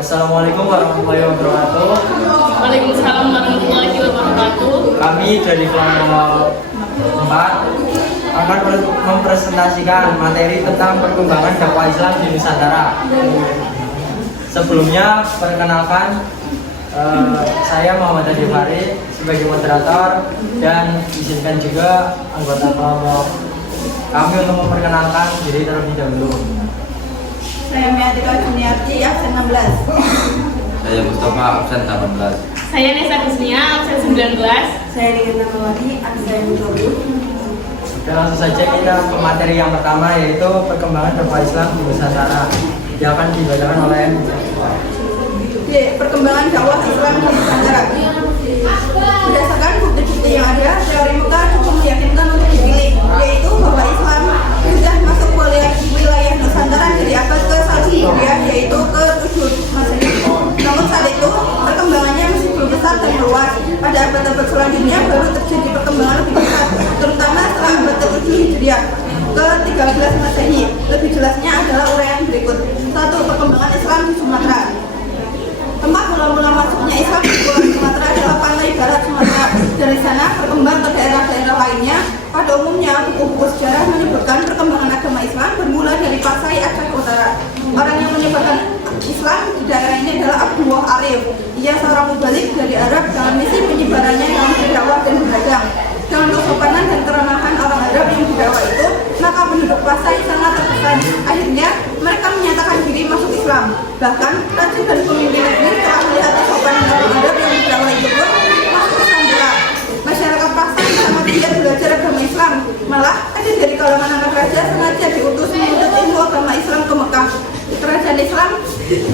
Assalamualaikum warahmatullahi wabarakatuh. Waalaikumsalam warahmatullahi wabarakatuh. Kami dari kelompok 4 akan mempresentasikan materi tentang perkembangan dakwah Islam di Nusantara. Sebelumnya, perkenalkan, saya Muhammad Adi Fari sebagai moderator dan izinkan juga anggota kelompok kami untuk memperkenalkan diri terlebih dahulu. Saya Miatika Juniarti, absen 16. Saya Mustafa, absen 18. Saya Nesa Kusnia, absen 19. Saya Rina Mawati, absen 20. Dan langsung saja kita ke materi yang pertama, yaitu perkembangan dakwah Islam di Nusantara yang akan dibacakan oleh Perkembangan dakwah Islam di Nusantara. Berdasarkan bukti-bukti yang ada, teori Mekah cukup meyakinkan untuk dipilih, yaitu bahwa Islam sudah masuk wilayah Nusantara dari abad ke-1 Hijriah, yaitu ke-7 Masehi. Namun saat itu perkembangannya masih belum besar dan meluas. Pada abad-abad selanjutnya baru terjadi perkembangan lebih besar, terutama setelah abad ke-7 Hijriah ke-13 Masehi. Lebih jelasnya adalah uraian berikut. 1. Perkembangan Islam di Sumatera. Tempat mula-mula masuknya Islam di Pulau Sumatera adalah pantai barat Sumatera. Dari sana berkembang ke daerah-daerah lainnya. Pada umumnya, buku-buku sejarah menyebutkan perkembangan agama Islam bermula dari Pasai, Aceh Utara. Orang yang menyebarkan Islam di daerah ini adalah Abdullah Arif. Ia seorang mubalik dari Arab dalam misi penyebarannya dalam berdakwah dan berdagang. Dengan kesopanan dan keramahan orang Arab yang berdakwah itu, maka penduduk Pasai sangat terkesan. Akhirnya, mereka menyatakan diri masuk Islam. Bahkan, raja dan pemimpin negeri telah melihat kesopanan orang Arab yang berdakwah itu pun masuk Islam juga. Masyarakat Pasai sangat giat belajar agama Islam. Malah, ada dari kalangan anak raja sengaja diutus menuntut ilmu agama Islam ke Mekah. Kerajaan Islam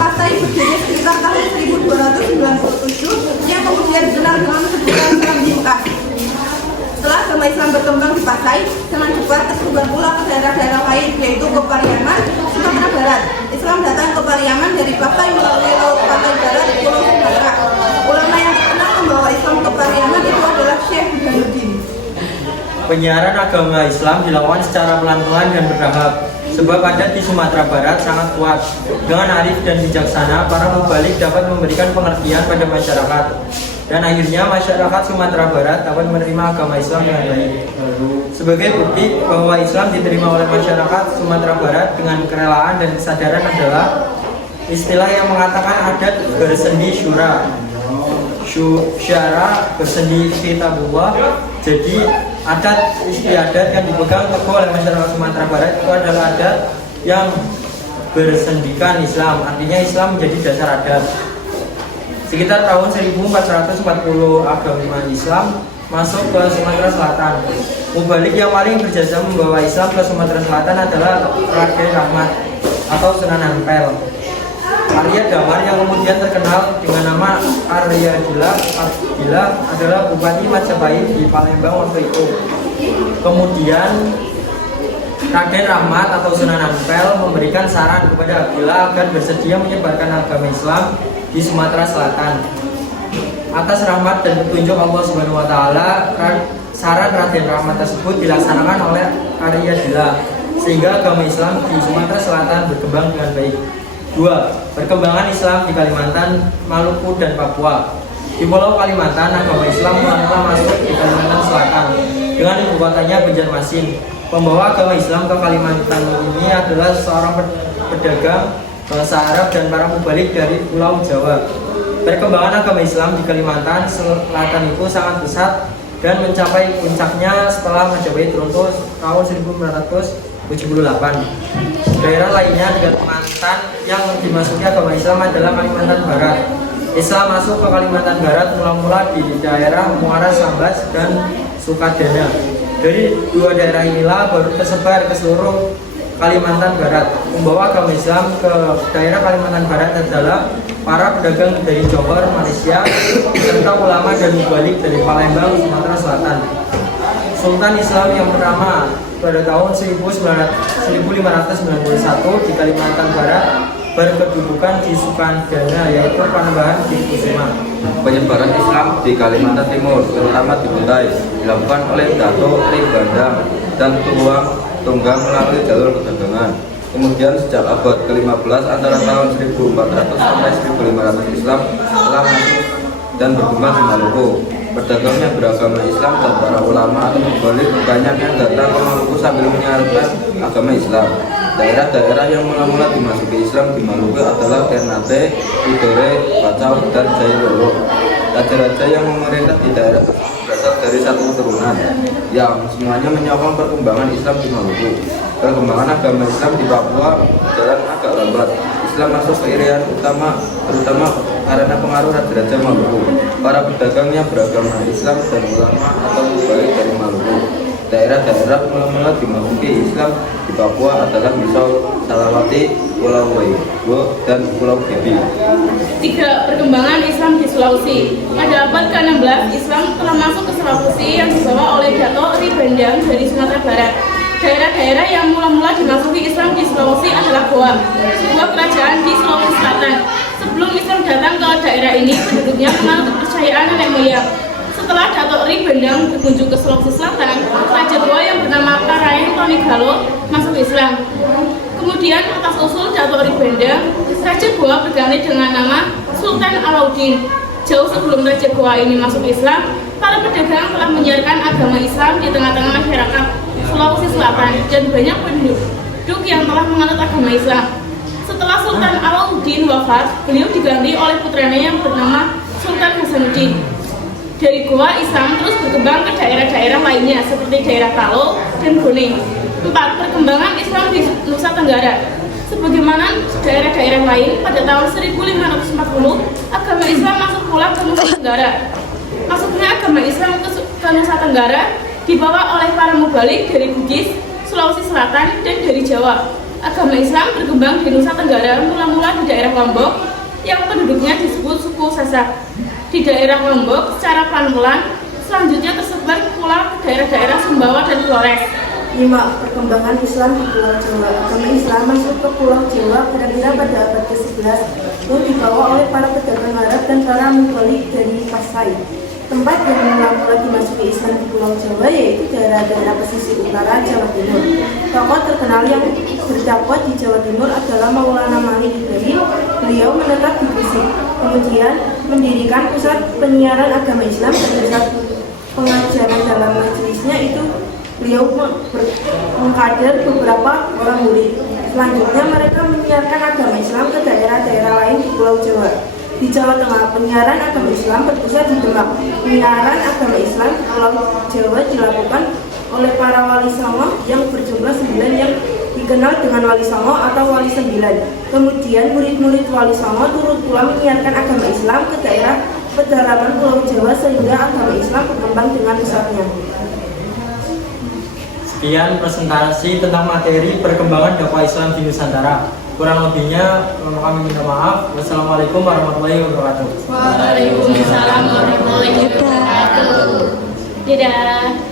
Pasai berdiri sekitar tahun 1297 yang kemudian dikenal dengan sebutan Islam di Mekah. Setelah agama Islam berkembang di Pasai, dengan cepat tersebar pula ke daerah-daerah lain, yaitu ke Pariaman, Sumatera Barat. Islam datang ke Pariaman dari Pasai melalui laut pantai barat Pulau Sumatera. Ulama yang terkenal membawa Islam ke Pariaman itu adalah Syekh Burhanuddin. penyiaran agama Islam dilakukan secara pelan-pelan dan bertahap. Sebab adat di Sumatera Barat sangat kuat. Dengan arif dan bijaksana, para mubalik dapat memberikan pengertian pada masyarakat. Dan akhirnya masyarakat Sumatera Barat dapat menerima agama Islam dengan baik. Sebagai bukti bahwa Islam diterima oleh masyarakat Sumatera Barat dengan kerelaan dan kesadaran adalah istilah yang mengatakan adat bersendi syura. Syara bersendi kitabullah. Jadi adat istiadat yang dipegang teguh oleh masyarakat Sumatera Barat itu adalah adat yang bersendikan Islam. Artinya Islam menjadi dasar adat. Sekitar tahun 1440 agama Islam masuk ke Sumatera Selatan. Mubalik yang paling berjasa membawa Islam ke Sumatera Selatan adalah Raden Rahmat atau Sunan Ampel. Arya Damar yang kemudian terkenal dengan nama Arya Dila adalah Bupati Majapahit di Palembang waktu itu. Kemudian Raden Rahmat atau Sunan Ampel memberikan saran kepada Abdillah agar bersedia menyebarkan agama Islam di Sumatera Selatan. Atas rahmat dan petunjuk Allah Subhanahu wa taala, saran Raden Rahmat tersebut dilaksanakan oleh Arya Dila sehingga agama Islam di Sumatera Selatan berkembang dengan baik. 2. Perkembangan Islam di Kalimantan, Maluku, dan Papua. Di Pulau Kalimantan, agama Islam mula masuk di Kalimantan Selatan dengan ibu kotanya Banjarmasin. Pembawa agama Islam ke Kalimantan ini adalah seorang pedagang bangsa Arab dan para mubalik dari Pulau Jawa. Perkembangan agama Islam di Kalimantan Selatan itu sangat pesat dan mencapai puncaknya setelah Majapahit runtuh tahun 1978. Daerah lainnya di Kalimantan yang dimasuki agama Islam adalah Kalimantan Barat. Islam masuk ke Kalimantan Barat mula-mula di daerah Muara Sambas dan Sukadana. Dari dua daerah inilah baru tersebar ke seluruh Kalimantan Barat. Membawa agama Islam ke daerah Kalimantan Barat adalah para pedagang dari Johor, Malaysia, serta ulama dan mubalik dari Palembang, Sumatera Selatan. Sultan Islam yang pertama pada tahun 1591 di Kalimantan Barat berkedudukan di Sukadana, yaitu Panembahan di Kusuma. Penyebaran Islam di Kalimantan Timur, terutama di Buntai, dilakukan oleh Dato' Tri Bandang dan Tuang Tunggang melalui jalur perdagangan. Kemudian sejak abad ke-15 antara tahun 1400 sampai 1500 Islam telah masuk dan berkembang di Maluku. Pedagangnya beragama Islam dan para ulama atau mubalik banyak yang datang ke Maluku sambil menyiarkan agama Islam. Daerah-daerah yang mula-mula dimasuki Islam di Maluku adalah Ternate, Tidore, Bacau, dan Jailolo. Raja-raja yang memerintah di daerah berasal dari satu keturunan yang semuanya menyokong perkembangan Islam di Maluku. Perkembangan agama Islam di Papua berjalan agak lambat. Islam masuk ke area utama terutama karena pengaruh raja-raja Maluku. Para pedagangnya beragama Islam dan ulama atau mubalik dari Maluku. Daerah-daerah mula-mula dimasuki Islam di Papua adalah misal Salawati, Pulau Weibo, dan Pulau Bibi. 3. Perkembangan Islam di Sulawesi. Pada abad ke-16, Islam telah masuk ke Sulawesi yang dibawa oleh Dato' Ri Bendang dari Sumatera Barat. Daerah-daerah yang mula-mula dimasuki Islam di Sulawesi adalah Goa, sebuah kerajaan di Sulawesi Selatan. Sebelum Islam datang ke daerah ini, penduduknya menganut kepercayaan nenek moyang. Setelah Dato' Ri Bendang berkunjung ke Sulawesi Selatan, Raja Goa yang bernama Karaeng Tonegalo masuk Islam. Kemudian atas usul Dato' Ri Bendang, Raja Goa berganti dengan nama Sultan Alauddin. Jauh sebelum Raja Goa ini masuk Islam, para pedagang telah menyiarkan agama Islam di tengah-tengah masyarakat Sulawesi Selatan dan banyak penduduk yang telah menganut agama Islam. Setelah Sultan Alauddin wafat, beliau diganti oleh putranya yang bernama Sultan Hasanuddin. Dari Goa, Islam terus berkembang ke daerah-daerah lainnya seperti daerah Talo dan Bone. 4. Perkembangan Islam di Nusa Tenggara. Sebagaimana daerah-daerah lain, pada tahun 1540, agama Islam masuk pula ke Nusa Tenggara. Masuknya agama Islam ke Nusa Tenggara dibawa oleh para mubalik dari Bugis, Sulawesi Selatan, dan dari Jawa. Agama Islam berkembang di Nusa Tenggara mula-mula di daerah Lombok yang penduduknya disebut suku Sasak. Di daerah Lombok secara pelan-pelan, selanjutnya tersebar pula ke daerah-daerah Sumbawa dan Flores. 5. Perkembangan Islam di Pulau Jawa. Agama Islam masuk ke Pulau Jawa kira-kira pada abad ke-11 yang dibawa oleh para pedagang Arab dan para mubalik dari Pasai. Tempat yang mula-mula dimasuki Islam di Pulau Jawa yaitu daerah-daerah pesisir utara Jawa Timur. Tokoh terkenal yang berdakwah di Jawa Timur adalah Maulana Malik Ibrahim. Beliau menetap di Gresik, kemudian mendirikan pusat penyiaran agama Islam dan pusat pengajaran dalam majelisnya itu beliau mengkader beberapa orang murid. Selanjutnya mereka menyiarkan agama Islam ke daerah-daerah lain di Pulau Jawa. Di Jawa Tengah, penyiaran agama Islam berpusat di Demak. Penyiaran agama Islam di Pulau Jawa dilakukan oleh para wali songo yang berjumlah 9 yang dikenal dengan wali songo atau wali 9. Kemudian murid-murid wali songo turut pula menyiarkan agama Islam ke daerah pedalaman Pulau Jawa sehingga agama Islam berkembang dengan pesatnya. Sekian presentasi tentang materi perkembangan dakwah Islam di Nusantara. Kurang lebihnya kami minta maaf. Wassalamualaikum warahmatullahi wabarakatuh. Waalaikumsalam warahmatullahi wabarakatuh. Dadah.